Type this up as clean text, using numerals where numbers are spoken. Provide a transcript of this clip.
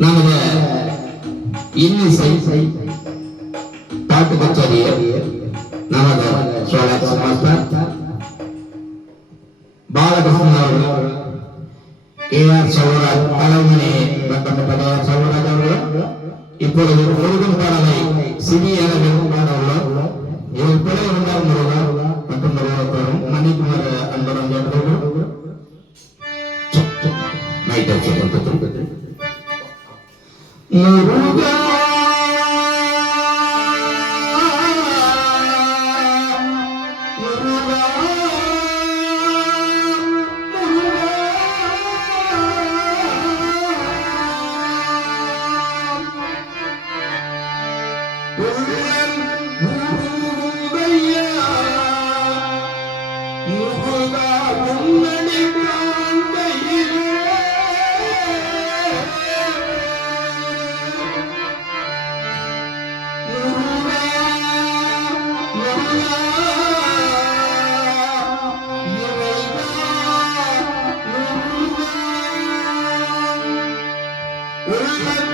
நமது இன்னிசை பாட்டு கச்சேரியில் நமது சோழர் மாஸ்டர் பாலகிருஷ்ணன் அவர்கள் KR சௌராஜ் தலைமணி பட்டப்பட்ட சௌராஜ் அவர்கள் இப்பொழுது முருகன் பாடலை சிறிய அளவில் பாடவுள்ளோம். இவர் பிழை இருந்தால் முருகா மற்றும் முருகத்தோறும் மணிக்குமார் அன்பரம் கேட்டவர்கள் முருகா We're